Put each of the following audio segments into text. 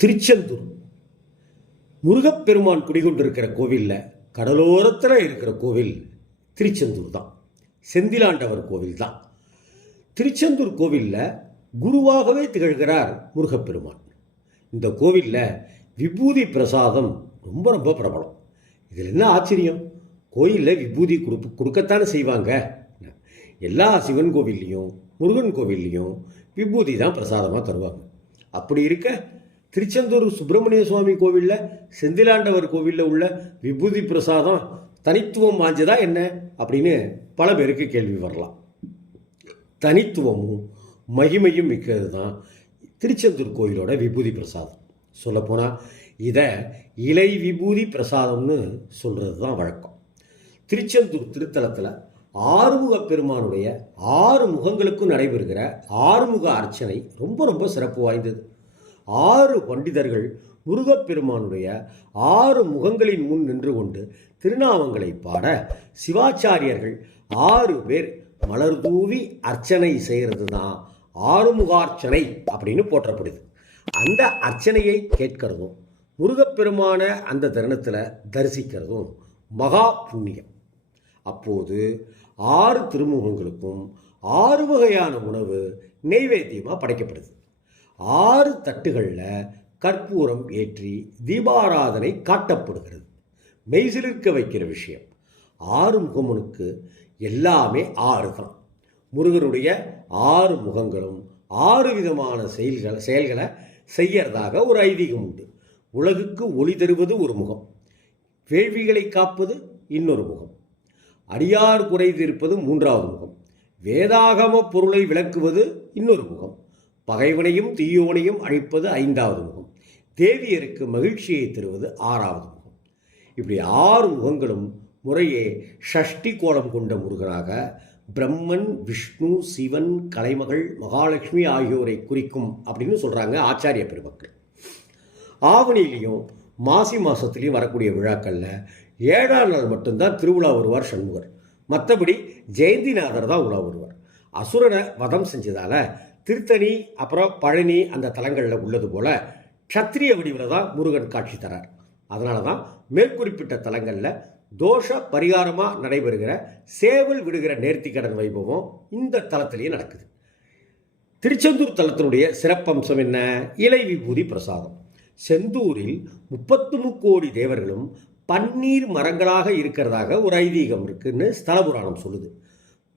திருச்செந்தூர். முருகப்பெருமான் குடிகொண்டிருக்கிற கோவிலில் கடலோரத்தில் இருக்கிற கோவில் திருச்செந்தூர் தான். செந்திலாண்டவர் கோவில் தான். திருச்செந்தூர் கோவிலில் குருவாகவே திகழ்கிறார் முருகப்பெருமான். இந்த கோவிலில் விபூதி பிரசாதம் ரொம்ப ரொம்ப பிரபலம். இதில் என்ன ஆச்சரியம்? கோயிலில் விபூதி கொடுப்பு கொடுக்கத்தானே செய்வாங்க? எல்லா சிவன் கோவில்லையும் முருகன் கோவில்லையும் விபூதி தான் பிரசாதமாக தருவாங்க. அப்படி இருக்க திருச்செந்தூர் சுப்பிரமணிய சுவாமி கோவிலில் செந்திலாண்டவர் கோவிலில் உள்ள விபூதி பிரசாதம் தனித்துவம் வாஞ்சதா என்ன? அப்படின்னு பல பேருக்கு கேள்வி வரலாம். தனித்துவமும் மகிமையும் மிக்கது தான் திருச்செந்தூர் கோயிலோட விபூதி பிரசாதம். சொல்லப்போனால் இதை இலை விபூதி பிரசாதம்னு சொல்கிறது தான் வழக்கம். திருச்செந்தூர் திருத்தலத்தில் ஆறுமுக பெருமானுடைய ஆறு முகங்களுக்கும் நடைபெறுகிற ஆறுமுக அர்ச்சனை ரொம்ப ரொம்ப சிறப்பு வாய்ந்தது. ஆறு பண்டிதர்கள் முருகப்பெருமானுடைய ஆறு முகங்களின் முன் நின்று கொண்டு திருநாமங்களை பாட சிவாச்சாரியர்கள் ஆறு பேர் மலர் தூவி அர்ச்சனை செய்கிறது தான் ஆறுமுகார்ச்சனை அப்படின்னு போற்றப்படுது. அந்த அர்ச்சனையை கேட்கறதும் முருகப்பெருமான அந்த தருணத்தில் தரிசிக்கிறதும் மகா புண்ணியம். அப்போது ஆறு திருமுகங்களுக்கும் ஆறு வகையான உணவு நெய்வேத்தியமாக படைக்கப்படுது. ஆறு தட்டுகளில் கற்பூரம் ஏற்றி தீபாராதனை காட்டப்படுகிறது. மெய்சிலிருக்க வைக்கிற விஷயம். ஆறு முகமனுக்கு எல்லாமே ஆறு தான் முருகனுடைய ஆறு முகங்களும் ஆறு விதமான செயல்களை செயல்களை செய்யறதாக ஒரு ஐதீகம் உண்டு. உலகுக்கு ஒளி தருவது ஒரு முகம். வேள்விகளை காப்பது இன்னொரு முகம். அடியார் குறை தீர்ப்பது மூன்றாவது முகம். வேதாகம பொருளை விளக்குவது இன்னொரு முகம். பகைவனையும் தீயோனையும் அழிப்பது ஐந்தாவது முகம். தேவியருக்கு மகிழ்ச்சியை தருவது ஆறாவது முகம். இப்படி ஆறு முகங்களும் முறையே ஷஷ்டி கோலம் கொண்ட முருகனாக பிரம்மன் விஷ்ணு சிவன் கலைமகள் மகாலட்சுமி ஆகியோரை குறிக்கும் அப்படின்னு சொல்கிறாங்க ஆச்சாரிய பெருமக்கள். ஆவணியிலையும் மாசி மாதத்துலேயும் வரக்கூடிய விழாக்களில் ஏழாம் நாள் மட்டும்தான் திருவிழா வருவார் சண்முகர். மற்றபடி ஜெயந்திநாதர் தான் உலா வருவார். அசுரனை வதம் செஞ்சதால் திருத்தணி அப்புறம் பழனி அந்த தலங்களில் உள்ளது போல க்ஷத்திரிய வடிவில் தான் முருகன் காட்சி தரார் அதனால தான் மேற்குறிப்பிட்ட தலங்களில் தோஷ பரிகாரமாக நடைபெறுகிற சேவல் விடுகிற நேர்த்திக்கடன் வைபவம் இந்த தலத்திலேயே நடக்குது. திருச்செந்தூர் தலத்தினுடைய சிறப்பம்சம் என்ன? இலை விபூதி பிரசாதம். செந்தூரில் முப்பத்து முக்கோடி தேவர்களும் பன்னீர் மரங்களாக இருக்கிறதாக ஒரு ஐதீகம் இருக்குன்னு ஸ்தல புராணம் சொல்லுது.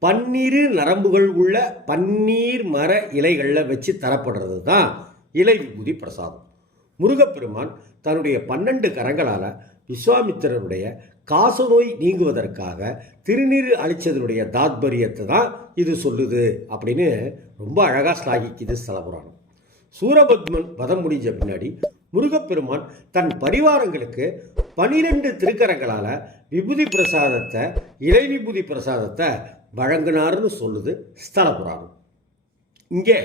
பன்னீர் நரம்புகள் உள்ள பன்னீர் மர இலைகளில் வச்சு தரப்படுறது தான் இலை விபூதி பிரசாதம். முருகப்பெருமான் தன்னுடைய பன்னெண்டு கரங்களால் விஸ்வாமித்திரனுடைய காசநோய் நீங்குவதற்காக திருநீர் அழிச்சதனுடைய தாத்பரியத்தை தான் இது சொல்லுது அப்படின்னு ரொம்ப அழகாக ஸ்லாகிக்குது ஸ்தலபுராணம் சூரபத்மன் வதம் முடிஞ்ச பின்னாடி முருகப்பெருமான் தன் பரிவாரங்களுக்கு பனிரெண்டு திருக்கரங்களால் விபூதி பிரசாதத்தை இலை விபூதி பிரசாதத்தை வழங்கினார்னு சொல்லுது ஸ்தல புராணம். இங்கே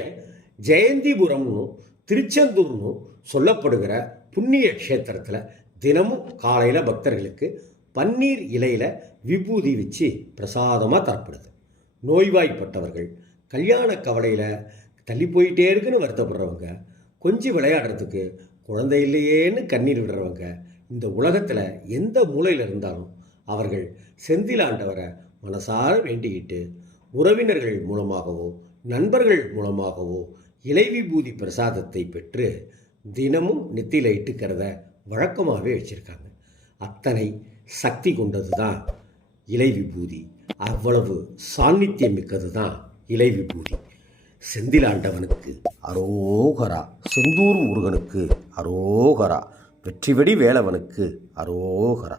ஜெயந்திபுரம்னு திருச்செந்தூர்னு சொல்லப்படுகிற புண்ணிய க்ஷேத்திரத்தில் தினமும் காலையில் பக்தர்களுக்கு பன்னீர் இலையில் விபூதி வச்சு பிரசாதமாக தரப்படுது. நோய்வாய்ப்பட்டவர்கள் கல்யாண கவலையில் தள்ளி போயிட்டே இருக்குன்னு வருத்தப்படுறவங்க கொஞ்சம் விளையாடுறதுக்கு குழந்தை இல்லையேன்னு கண்ணீர் விடுறவங்க இந்த உலகத்தில் எந்த மூலையில் இருந்தாலும் அவர்கள் செந்திலாண்டவரை மனசார வேண்டிக்கிட்டு உறவினர்கள் மூலமாகவோ நண்பர்கள் மூலமாகவோ இலை விபூதி பிரசாதத்தை பெற்று தினமும் நெத்தியில் இட்டுக்கிறத வழக்கமாகவே வச்சுருக்காங்க. அத்தனை சக்தி கொண்டது தான் இலை விபூதி. அவ்வளவு சாநித்தியம் மிக்கது தான் இலை விபூதி. செந்திலாண்டவனுக்கு அரோகரா. செந்தூர் முருகனுக்கு அரோகரா. வெற்றிவெடி வேலவனுக்கு அரோகரா.